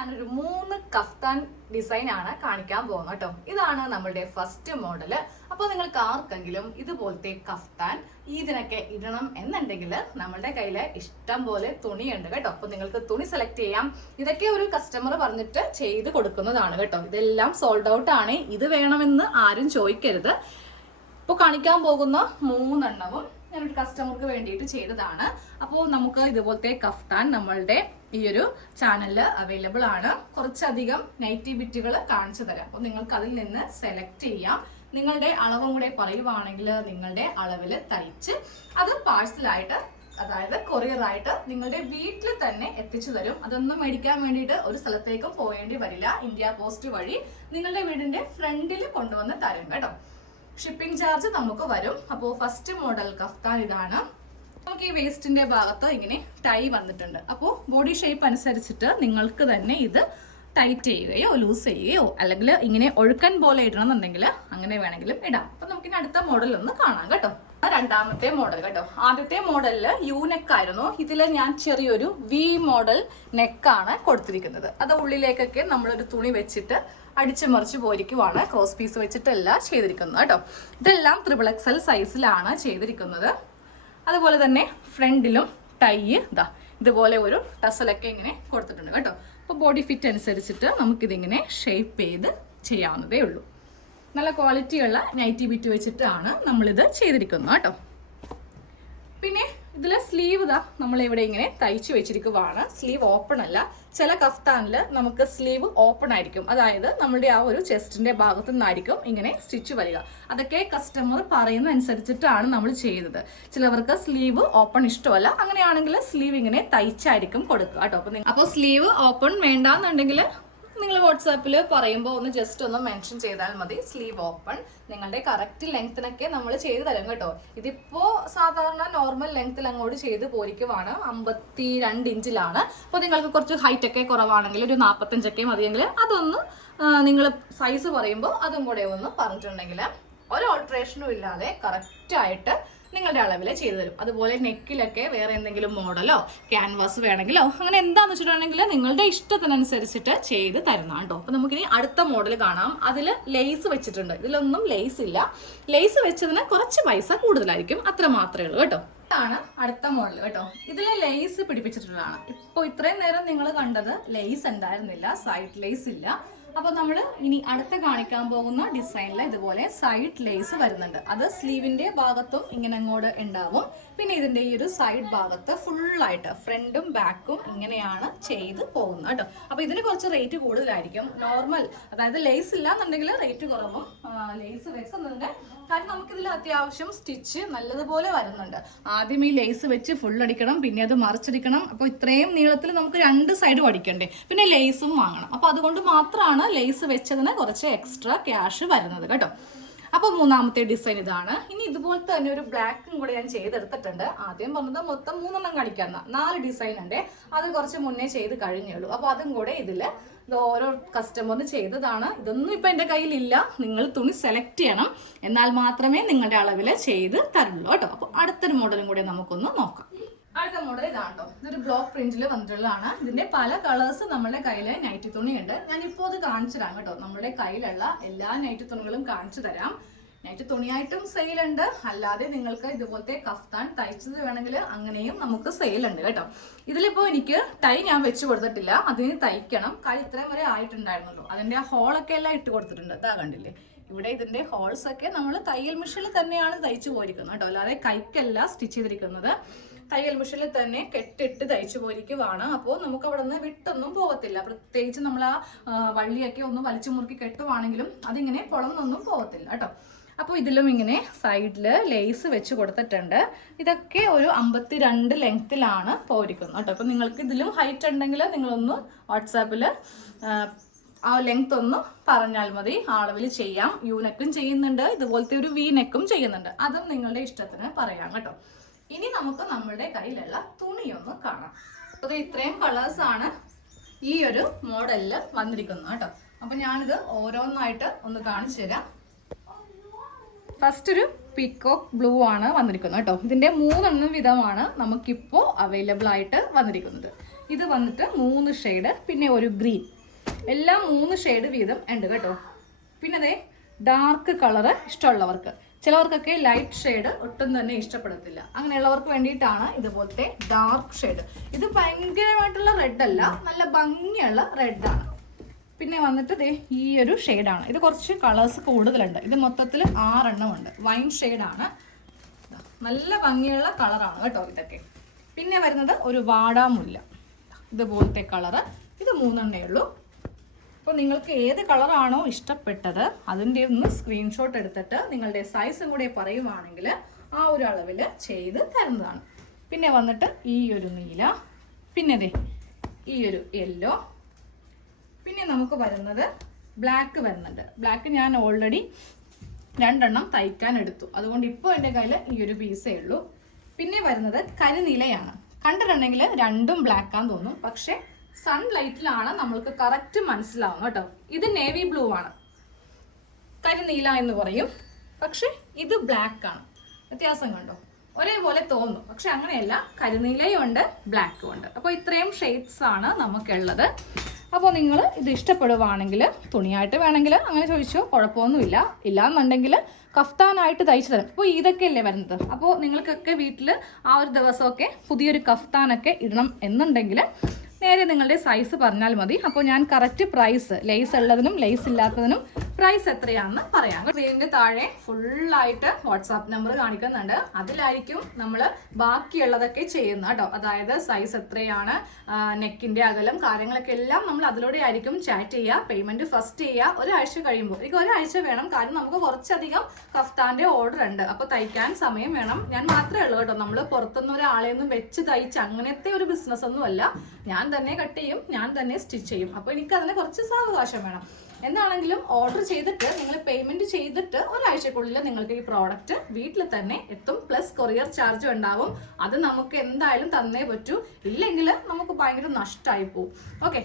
ഞാനൊരു മൂന്ന് kaftan design ആണ് കാണിക്കാൻ പോകുന്നത് കേട്ടോ. ഇതാണ് നമ്മളുടെ ഫസ്റ്റ് മോഡൽ അപ്പോൾ നിങ്ങൾക്ക് ആർക്കെങ്കിലും ഇതുപോലത്തെ കഫ്താൻ ഇതിനൊക്കെ ഇടണം എന്നുണ്ടെങ്കിൽ നമ്മളുടെ കയ്യിൽ ഇഷ്ടം പോലെ തുണിയുണ്ട് കേട്ടോ. അപ്പോൾ നിങ്ങൾക്ക് തുണി സെലക്ട് ചെയ്യാം. ഇതൊക്കെ ഒരു കസ്റ്റമർ പറഞ്ഞിട്ട് ചെയ്ത് കൊടുക്കുന്നതാണ് കേട്ടോ. ഇതെല്ലാം സോൾഡ് ഔട്ട് ആണ്. ഇത് വേണമെന്ന് ആരും ചോദിക്കരുത്. ഇപ്പോൾ കാണിക്കാൻ പോകുന്ന മൂന്നെണ്ണവും ഞാനൊരു കസ്റ്റമർക്ക് വേണ്ടിയിട്ട് ചെയ്തതാണ്. അപ്പോൾ നമുക്ക് ഇതുപോലത്തെ കഫ്താൻ നമ്മളുടെ ഈ ഒരു ചാനലിൽ അവൈലബിൾ ആണ്. കുറച്ചധികം നൈറ്റി ബിറ്റുകൾ കാണിച്ചു തരാം. അപ്പോൾ നിങ്ങൾക്ക് അതിൽ നിന്ന് സെലക്ട് ചെയ്യാം. നിങ്ങളുടെ അളവും കൂടെ പറയുവാണെങ്കിൽ നിങ്ങളുടെ അളവിൽ തയ്ച്ച് അത് പാഴ്സലായിട്ട് അതായത് കൊറിയറായിട്ട് നിങ്ങളുടെ വീട്ടിൽ തന്നെ എത്തിച്ചു തരും. അതൊന്നും മേടിക്കാൻ വേണ്ടിയിട്ട് ഒരു സ്ഥലത്തേക്കും പോകേണ്ടി വരില്ല. ഇന്ത്യ പോസ്റ്റ് വഴി നിങ്ങളുടെ വീടിന്റെ ഫ്രണ്ടിൽ കൊണ്ടുവന്ന് തരും കേട്ടോ. ഷിപ്പിംഗ് ചാർജ് നമുക്ക് വരും. അപ്പോൾ ഫസ്റ്റ് മോഡൽ കഫ്താൻ ഇതാണ്. നമുക്ക് ഈ വേസ്റ്റിന്റെ ഭാഗത്ത് ഇങ്ങനെ ടൈ വന്നിട്ടുണ്ട്. അപ്പോൾ ബോഡി ഷേപ്പ് അനുസരിച്ചിട്ട് നിങ്ങൾക്ക് തന്നെ ഇത് ടൈറ്റ് ചെയ്യുകയോ ലൂസ് ചെയ്യുകയോ അല്ലെങ്കിൽ ഇങ്ങനെ ഒഴുക്കൻ പോലെ ഇടണമെന്നുണ്ടെങ്കിൽ അങ്ങനെ വേണമെങ്കിലും ഇടാം. അപ്പൊ നമുക്കിനി അടുത്ത മോഡൽ ഒന്ന് കാണാം കേട്ടോ. രണ്ടാമത്തെ മോഡൽ കേട്ടോ ആദ്യത്തെ മോഡലിൽ യു നെക്ക് ആയിരുന്നു. ഇതിൽ ഞാൻ ചെറിയൊരു വി മോഡൽ നെക്കാണ് കൊടുത്തിരിക്കുന്നത്. അത് ഉള്ളിലേക്കൊക്കെ നമ്മളൊരു തുണി വെച്ചിട്ട് അടിച്ചു മറിച്ച് പോയിരിക്കുവാണ്. ക്രോസ് പീസ് വെച്ചിട്ടല്ല ചെയ്തിരിക്കുന്നത് കേട്ടോ. ഇതെല്ലാം ത്രിപിൾ എക്സൽ സൈസിലാണ് ചെയ്തിരിക്കുന്നത്. അതുപോലെ തന്നെ ഫ്രണ്ടിലും ടൈ ഇതാ ഇതുപോലെ ഒരു ടസലൊക്കെ ഇങ്ങനെ കൊടുത്തിട്ടുണ്ട് കേട്ടോ. അപ്പോൾ ബോഡി ഫിറ്റ് അനുസരിച്ചിട്ട് നമുക്കിതിങ്ങനെ ഷേപ്പ് ചെയ്ത് ചെയ്യാവുന്നതേ ഉള്ളൂ. നല്ല ക്വാളിറ്റിയുള്ള നൈറ്റി ബിറ്റ് വെച്ചിട്ടാണ് നമ്മളിത് ചെയ്തിരിക്കുന്നത് കേട്ടോ. പിന്നെ ഇതിൽ സ്ലീവ് ഇതാ നമ്മൾ ഇവിടെ ഇങ്ങനെ തയ്ച്ചു വെച്ചിരിക്കുവാണ്. സ്ലീവ് ഓപ്പൺ അല്ല. ചില കഫ്താനിൽ നമുക്ക് സ്ലീവ് ഓപ്പൺ ആയിരിക്കും. അതായത് നമ്മുടെ ആ ഒരു ചെസ്റ്റിന്റെ ഭാഗത്തു നിന്നായിരിക്കും ഇങ്ങനെ സ്റ്റിച്ച് വരിക. അതൊക്കെ കസ്റ്റമർ പറയുന്ന അനുസരിച്ചിട്ടാണ് നമ്മൾ ചെയ്തത് ചിലവർക്ക് സ്ലീവ് ഓപ്പൺ ഇഷ്ടമല്ല. അങ്ങനെയാണെങ്കിൽ സ്ലീവ് ഇങ്ങനെ തയ്ച്ചായിരിക്കും കൊടുക്കുക കേട്ടോ. അപ്പൊ അപ്പോൾ സ്ലീവ് ഓപ്പൺ വേണ്ടാന്നുണ്ടെങ്കിൽ നിങ്ങൾ വാട്സാപ്പിൽ പറയുമ്പോൾ ഒന്ന് ജസ്റ്റ് ഒന്ന് മെൻഷൻ ചെയ്താൽ മതി. സ്ലീവ് ഓപ്പൺ നിങ്ങളുടെ കറക്റ്റ് ലെങ്ത്തിനൊക്കെ നമ്മൾ ചെയ്ത് തരും കേട്ടോ. ഇതിപ്പോൾ സാധാരണ നോർമൽ ലെങ്ത്തിൽ അങ്ങോട്ട് ചെയ്ത് പോരിക്കുവാണ്. അമ്പത്തി രണ്ട് ഇഞ്ചിലാണ്. അപ്പോൾ നിങ്ങൾക്ക് കുറച്ച് ഹൈറ്റ് ഒക്കെ കുറവാണെങ്കിൽ ഒരു നാൽപ്പത്തഞ്ചൊക്കെ മതിയെങ്കിൽ അതൊന്ന് നിങ്ങൾ സൈസ് പറയുമ്പോൾ അതും കൂടെ ഒന്ന് പറഞ്ഞിട്ടുണ്ടെങ്കിൽ ഒരു ഓൾട്രേഷനും ഇല്ലാതെ കറക്റ്റായിട്ട് നിങ്ങളുടെ അളവിൽ ചെയ്തു തരും. അതുപോലെ നെക്കിലൊക്കെ വേറെ എന്തെങ്കിലും മോഡലോ ക്യാൻവാസ് വേണമെങ്കിലോ അങ്ങനെ എന്താണെന്ന് വെച്ചിട്ടുണ്ടെങ്കിൽ നിങ്ങളുടെ ഇഷ്ടത്തിനനുസരിച്ചിട്ട് ചെയ്ത് തരുന്നതാണ് കേട്ടോ. അപ്പോൾ നമുക്കിനി അടുത്ത മോഡൽ കാണാം. അതിൽ ലേസ് വെച്ചിട്ടുണ്ട്. ഇതിലൊന്നും ലേസ് ഇല്ല. ലേസ് വെച്ചതിന് കുറച്ച് പൈസ കൂടുതലായിരിക്കും. അത്ര മാത്രമേ ഉള്ളൂ കേട്ടോ. ഇതാണ് അടുത്ത മോഡൽ കേട്ടോ. ഇതിൽ ലേസ് പിടിപ്പിച്ചിട്ടുള്ളതാണ്. ഇപ്പോൾ ഇത്രയും നേരം നിങ്ങൾ കണ്ടത് ലേസ് ഉണ്ടായിരുന്നില്ല സൈഡ് ലേസ് ഇല്ല. അപ്പോൾ നമ്മൾ ഇനി അടുത്ത കാണിക്കാൻ പോകുന്ന ഡിസൈനിൽ ഇതുപോലെ സൈഡ് ലേസ് വരുന്നുണ്ട്. അത് സ്ലീവിന്റെ ഭാഗത്തും ഇങ്ങനെ അങ്ങോട്ട് ഉണ്ടാവും. പിന്നെ ഇതിന്റെ ഈ ഒരു സൈഡ് ഭാഗത്ത് ഫുള്ളായിട്ട് ഫ്രണ്ടും ബാക്കും ഇങ്ങനെയാണ് ചെയ്ത് പോകുന്നത് കേട്ടോ. അപ്പോൾ ഇതിന് കുറച്ച് റേറ്റ് കൂടുതലായിരിക്കും. നോർമൽ അതായത് ലേസ് ഇല്ല എന്നുണ്ടെങ്കിൽ റേറ്റ് കുറവും ലേസ് വെക്കുന്നുണ്ട് കാരണം നമുക്കിതിൽ അത്യാവശ്യം സ്റ്റിച്ച് നല്ലതുപോലെ വരുന്നുണ്ട്. ആദ്യം ഈ ലേസ് വെച്ച് ഫുൾ അടിക്കണം പിന്നെ അത് മറിച്ചടിക്കണം. അപ്പോൾ ഇത്രയും നീളത്തിൽ നമുക്ക് രണ്ട് സൈഡും അടിക്കണ്ടേ? പിന്നെ ലേസും വാങ്ങണം. അപ്പോൾ അതുകൊണ്ട് മാത്രമാണ് ലേസ് വെച്ചതിന് കുറച്ച് എക്സ്ട്രാ ക്യാഷ് വരുന്നത് കേട്ടോ. അപ്പോൾ മൂന്നാമത്തെ ഡിസൈൻ ഇതാണ്. ഇനി ഇതുപോലത്തെ തന്നെ ഒരു ബ്ലാക്കും കൂടെ ഞാൻ ചെയ്തെടുത്തിട്ടുണ്ട്. ആദ്യം പറഞ്ഞത് മൊത്തം മൂന്നെണ്ണം കാണിക്കാന്ന. നാല് ഡിസൈൻ ഉണ്ട്. അത് കുറച്ച് മുന്നേ ചെയ്ത് കഴിഞ്ഞേ ഉള്ളൂ. അപ്പോൾ അതും കൂടെ ഇതിൽ ഇത് ഓരോ കസ്റ്റമറിന് ചെയ്തതാണ്. ഇതൊന്നും ഇപ്പം എന്റെ കയ്യിലില്ല. നിങ്ങൾ തുണി സെലക്ട് ചെയ്യണം. എന്നാൽ മാത്രമേ നിങ്ങളുടെ അളവിൽ ചെയ്ത് തരുള്ളൂ കേട്ടോ. അപ്പോൾ അടുത്തൊരു മോഡലും കൂടെ നമുക്കൊന്ന് നോക്കാം. അടുത്ത മോഡൽ ഇതാണ് കേട്ടോ ഇതൊരു ബ്ലോക്ക് പ്രിന്റിൽ വന്നിട്ടുള്ളതാണ്. ഇതിന്റെ പല കളേഴ്സ് നമ്മുടെ കയ്യിൽ നൈറ്റി തുണിയുണ്ട്. ഞാൻ ഇപ്പോൾ അത് കാണിച്ചു തരാം കേട്ടോ. നമ്മുടെ കയ്യിലുള്ള എല്ലാ നൈറ്റി തുണികളും കാണിച്ചു തരാം. നൈറ്റ് തുണിയായിട്ടും സെയിൽ ഉണ്ട്. അല്ലാതെ നിങ്ങൾക്ക് ഇതുപോലത്തെ കഫ്താൻ തയ്ച്ചത് വേണമെങ്കിൽ അങ്ങനെയും നമുക്ക് സെയിൽ ഉണ്ട് കേട്ടോ. ഇതിലിപ്പോ എനിക്ക് ടൈ ഞാൻ വെച്ച് കൊടുത്തിട്ടില്ല. അതിന് തയ്ക്കണം. കൈ ഇത്രയും വരെ ആയിട്ടുണ്ടായിരുന്നുള്ളൂ അതിന്റെ ആ ഹോളൊക്കെ എല്ലാം ഇട്ട് കൊടുത്തിട്ടുണ്ട്. അതാ കണ്ടില്ലേ? ഇവിടെ ഇതിന്റെ ഹോൾസ് ഒക്കെ നമ്മൾ തയ്യൽ മെഷീനിൽ തന്നെയാണ് തയ്ച്ചു പോയിരിക്കുന്നത് കേട്ടോ. അല്ലാതെ കൈക്കല്ല സ്റ്റിച്ച് ചെയ്തിരിക്കുന്നത്. തയ്യൽ മെഷീനിൽ തന്നെ കെട്ടിട്ട് തയ്ച്ചു പോയിരിക്കുവാണ്. അപ്പോൾ നമുക്ക് അവിടെ നിന്ന് വിട്ടൊന്നും പോകത്തില്ല പ്രത്യേകിച്ച് നമ്മൾ ആ, വള്ളിയൊക്കെ ഒന്ന് വലിച്ചു മുറുക്കി കെട്ടുവാണെങ്കിലും അതിങ്ങനെ പൊളന്നൊന്നും പോകത്തില്ല കേട്ടോ. അപ്പോൾ ഇതിലും ഇങ്ങനെ സൈഡിൽ ലേസ് വെച്ച് കൊടുത്തിട്ടുണ്ട്. ഇതൊക്കെ ഒരു അമ്പത്തി രണ്ട് ലെങ്ത്തിലാണ് പോയിരിക്കുന്നത് കേട്ടോ. അപ്പോൾ നിങ്ങൾക്ക് ഇതിലും ഹൈറ്റ് ഉണ്ടെങ്കിൽ നിങ്ങളൊന്ന് വാട്സാപ്പിൽ ആ ലെങ്ത് ഒന്ന് പറഞ്ഞാൽ മതി. അളവിൽ ചെയ്യാം. യു നെക്കും ചെയ്യുന്നുണ്ട്. ഇതുപോലത്തെ ഒരു വി നെക്കും ചെയ്യുന്നുണ്ട്. അതും നിങ്ങളുടെ ഇഷ്ടത്തിന് പറയാം കേട്ടോ. ഇനി നമുക്ക് നമ്മുടെ കയ്യിലുള്ള തുണിയൊന്ന് കാണാം. അപ്പോൾ ഇത്രയും കളേഴ്സാണ് ഈ ഒരു മോഡലിൽ വന്നിരിക്കുന്നത് കേട്ടോ. അപ്പം ഞാനിത് ഓരോന്നായിട്ട് ഒന്ന് കാണിച്ചു തരാം. ഫസ്റ്റ് ഒരു പീക്കോക്ക് ബ്ലൂ ആണ് വന്നിരിക്കുന്നത് കേട്ടോ. ഇതിന്റെ മൂന്നെണ്ണം വിധമാണ് നമുക്കിപ്പോൾ അവൈലബിൾ ആയിട്ട് വന്നിരിക്കുന്നത്. ഇത് വന്നിട്ട് മൂന്ന് ഷെയ്ഡ് പിന്നെ ഒരു ഗ്രീൻ എല്ലാം മൂന്ന് ഷെയ്ഡ് വീതം ഉണ്ട് കേട്ടോ. പിന്നെ അതെ ഡാർക്ക് കളറ് ഇഷ്ടമുള്ളവർക്ക്. ചിലവർക്കൊക്കെ ലൈറ്റ് ഷെയ്ഡ് ഒട്ടും തന്നെ ഇഷ്ടപ്പെടത്തില്ല. അങ്ങനെയുള്ളവർക്ക് വേണ്ടിയിട്ടാണ് ഇതുപോലത്തെ ഡാർക്ക് ഷെയ്ഡ് ഇത് ഭയങ്കരമായിട്ടുള്ള റെഡ് അല്ല നല്ല ഭംഗിയുള്ള റെഡാണ് പിന്നെ വന്നിട്ട് ദേ ഈ ഒരു ഷെയ്ഡാണ് ഇത് കുറച്ച് കളേഴ്സ് കൂടുതലുണ്ട്. ഇത് മൊത്തത്തിൽ ആറെണ്ണം ഉണ്ട് വൈൻ ഷെയ്ഡാണ് നല്ല ഭംഗിയുള്ള കളറാണ് കേട്ടോ ഇതൊക്കെ. പിന്നെ വരുന്നത് ഒരു വാടാമുല്ല. ഇതുപോലത്തെ കളറ് ഇത് മൂന്നെണ്ണേ ഉള്ളൂ. അപ്പോൾ നിങ്ങൾക്ക് ഏത് കളറാണോ ഇഷ്ടപ്പെട്ടത് അതിന്റെ ഒന്ന് സ്ക്രീൻഷോട്ട് എടുത്തിട്ട് നിങ്ങളുടെ സൈസും കൂടെ പറയുവാണെങ്കിൽ ആ ഒരു അളവിൽ ചെയ്ത് തരുന്നതാണ്. പിന്നെ വന്നിട്ട് ഈ ഒരു നീല. പിന്നെ ദേ ഈ ഒരു യെല്ലോ പിന്നെ നമുക്ക് വരുന്നത് ബ്ലാക്ക് വരുന്നുണ്ട്. ബ്ലാക്ക് ഞാൻ ഓൾറെഡി രണ്ടെണ്ണം തയ്ക്കാൻ എടുത്തു. അതുകൊണ്ട് ഇപ്പോൾ എന്റെ കയ്യിൽ ഈ ഒരു പീസേ ഉള്ളൂ. പിന്നെ വരുന്നത് കരിനിലയാണ്. കണ്ടിട്ടുണ്ടെങ്കിൽ രണ്ടും ബ്ലാക്ക് ആണെന്ന് തോന്നും പക്ഷേ സൺലൈറ്റിലാണ് നമ്മൾക്ക് കറക്റ്റ് മനസ്സിലാവുന്നത് കേട്ടോ. ഇത് നേവി ബ്ലൂ ആണ്. കരിനീല എന്ന് പറയും. പക്ഷെ ഇത് ബ്ലാക്ക് ആണ്. വ്യത്യാസം കണ്ടോ? ഒരേപോലെ തോന്നും. പക്ഷെ അങ്ങനെയല്ല. കരിനീലയും ഉണ്ട് ബ്ലാക്കും ഉണ്ട്. അപ്പോൾ ഇത്രയും ഷെയ്ഡ്സ് ആണ് നമുക്കുള്ളത്. അപ്പോൾ നിങ്ങൾ ഇത് ഇഷ്ടപ്പെടുവാണെങ്കിൽ തുണിയായിട്ട് വേണമെങ്കിൽ അങ്ങനെ ചോദിച്ചോ കുഴപ്പമൊന്നുമില്ല. ഇല്ലാന്നുണ്ടെങ്കിൽ കഫ്താനായിട്ട് തയ്ച്ചു തരും. അപ്പോൾ ഇതൊക്കെയല്ലേ വരുന്നത്? അപ്പോൾ നിങ്ങൾക്കൊക്കെ വീട്ടിൽ ആ ഒരു ദിവസമൊക്കെ പുതിയൊരു കഫ്താനൊക്കെ ഇടണം എന്നുണ്ടെങ്കിൽ നേരെ നിങ്ങളുടെ സൈസ് പറഞ്ഞാൽ മതി. അപ്പോൾ ഞാൻ കറക്റ്റ് പ്രൈസ് ലേസ് ഉള്ളതിനും ലേസ് ഇല്ലാത്തതിനും പ്രൈസ് എത്രയാണെന്ന് പറയാം. സ്ക്രീനിന്റെ താഴെ ഫുള്ളായിട്ട് വാട്സാപ്പ് നമ്പർ കാണിക്കുന്നുണ്ട്. അതിലായിരിക്കും നമ്മൾ ബാക്കിയുള്ളതൊക്കെ ചെയ്യുന്നത് കേട്ടോ. അതായത് സൈസ് എത്രയാണ് നെക്കിന്റെ അകലം കാര്യങ്ങളൊക്കെ എല്ലാം നമ്മൾ അതിലൂടെ ആയിരിക്കും ചാറ്റ് ചെയ്യുക. പേയ്മെന്റ് ഫസ്റ്റ് ചെയ്യുക. ഒരാഴ്ച കഴിയുമ്പോൾ. എനിക്ക് ഒരാഴ്ച വേണം. കാരണം നമുക്ക് കുറച്ചധികം കഫ്താന്റെ ഓർഡർ ഉണ്ട്. അപ്പോൾ തയ്ക്കാൻ സമയം വേണം. ഞാൻ മാത്രമേ ഉള്ളൂ കേട്ടോ. നമ്മൾ പുറത്തുനിന്ന് ഒരാളെ ഒന്നും വെച്ച് തയ്ച്ച് അങ്ങനത്തെ ഒരു ബിസിനസ് ഒന്നും അല്ല ഞാൻ തന്നെ കട്ട് ചെയ്യും ഞാൻ തന്നെ സ്റ്റിച്ച് ചെയ്യും. അപ്പോൾ എനിക്ക് അതിന് കുറച്ച് സാവകാശം വേണം. എന്താണെങ്കിലും ഓർഡർ ചെയ്തിട്ട് നിങ്ങൾ പേയ്മെന്റ് ചെയ്തിട്ട് ഒരാഴ്ചക്കുള്ളിൽ നിങ്ങൾക്ക് ഈ പ്രോഡക്റ്റ് വീട്ടിൽ തന്നെ എത്തും. പ്ലസ് കൊറിയർ ചാർജ് ഉണ്ടാവും. അത് നമുക്ക് എന്തായാലും തന്നേ പറ്റൂ. ഇല്ലെങ്കിൽ നമുക്ക് ഭയങ്കര നഷ്ടമായി പോകും ഓക്കെ